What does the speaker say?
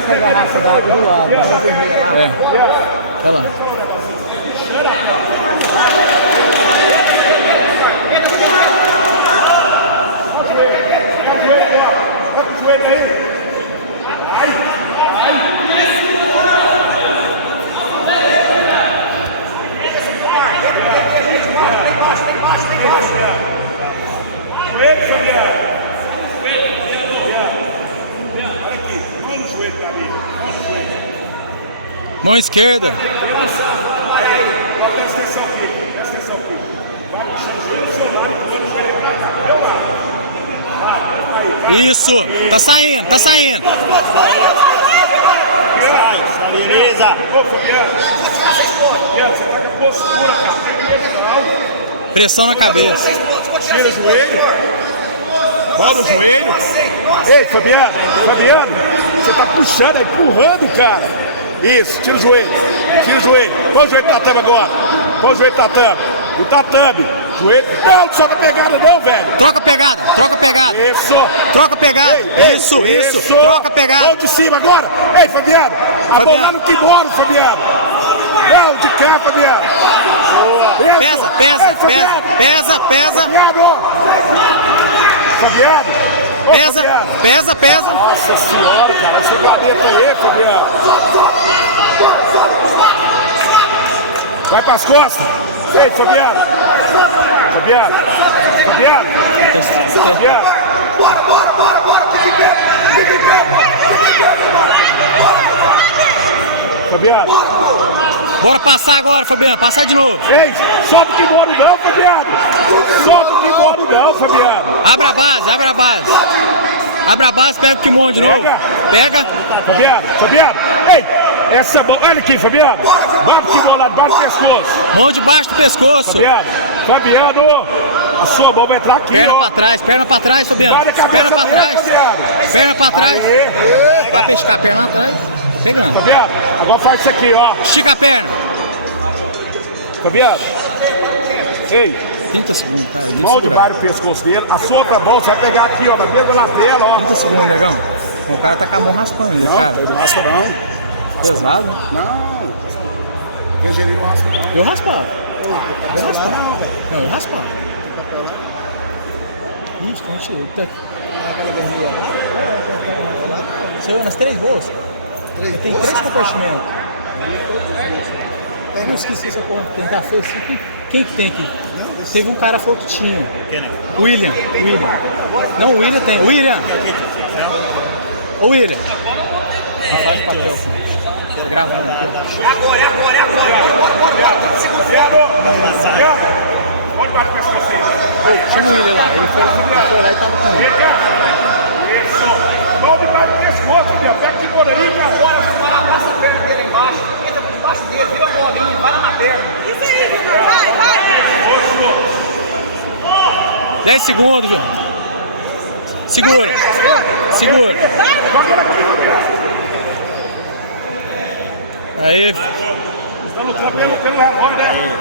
vai pegar a raça d'água do lado. É. Olha o joelho. Pega o joelho agora. Olha o joelho aí. Vai. Tem embaixo. Joelho, Fabiano. Olha aqui, mão no joelho, Gabi. Mão no joelho. Mão esquerda. Aí, presta atenção aqui. Vai mexer o joelho do seu lado e empurrando o joelho pra cá, do meu lado. Vai. Isso. Tá saindo. Sai, Tá beleza. Ô, Fabiano. Fabiano, você tá com a postura, cara. Tem medo, não. Pressão na cabeça. Tira o joelho. Bola no joelho. Ei, Fabiano, você tá puxando, empurrando, cara. Isso, tira o joelho. Põe o joelho no tatame agora. O tatame. Joelho. Não solta a pegada não, velho. Troca a pegada. Isso. Troca a pegada. Ei, Isso. Troca a pegada. Mão de cima agora. Ei, Fabiano. A mão lá no kimono, Fabiano. Não, de cá, Fabiano. Boa. Pesa. Ei, Fabiano. Pesa. Fabiano. Ô, Fabiano. Pesa. Nossa senhora, cara. Essa caneta aí, Fabiano. Vai pras costas. Ei, Fabiano. Bora. Fique em pé. Fabiano. Bora passar agora, Fabiano. Passar de novo. Ei, solta o kimono não, Fabiano. Abre a base, pega o kimono de novo. Pega. Fabiano. Ei, essa mão. Olha aqui, Fabiano. Vai pro kimono lá debaixo do pescoço. Mão debaixo do pescoço. Fabiano. A sua mão vai entrar aqui, ó. Perna pra trás, Fabiano. Vai na cabeça dele, Fabiano. Perna pra trás. Fabiano, agora faz isso aqui, ó. Estica a perna. Fabiano. Ei. Mão debaixo do pescoço dele. A sua outra mão você vai pegar aqui, ó, na mesma lapela, ó. 30 segundos, negão. O cara tá com a mão raspando. Não, não raspa não. Raspado? Não. Quem geriu raspa não. Eu raspava. Papel lá não, velho. Não, eu raspava. Tem papel lá? Ixi, tem um cheiro. Aquela vermelha lá? Saiu nas 3 bolsas. Tem 3 compartimentos. Eu esqueci essa porra. Tem café assim. Quem que tem aqui? Não, Teve um cara que falou que tinha. William. Não, o William tem. William. Ô, William. É agora. Bora. 30 segundos. Onde bate o pescoço aí? Chama o William lá. Isso. Mão debaixo do pescoço, Fabiano. Pega o kimono aí, cara. Agora você vai lá, abraça a perna dele embaixo. Entra por debaixo dele, vira a bolinha, vai lá na perna. Isso aí, vai. 10 segundos, velho. Segura. Joga ele aqui, Fabiano. Aí, Tá lutando pelo relógio, né?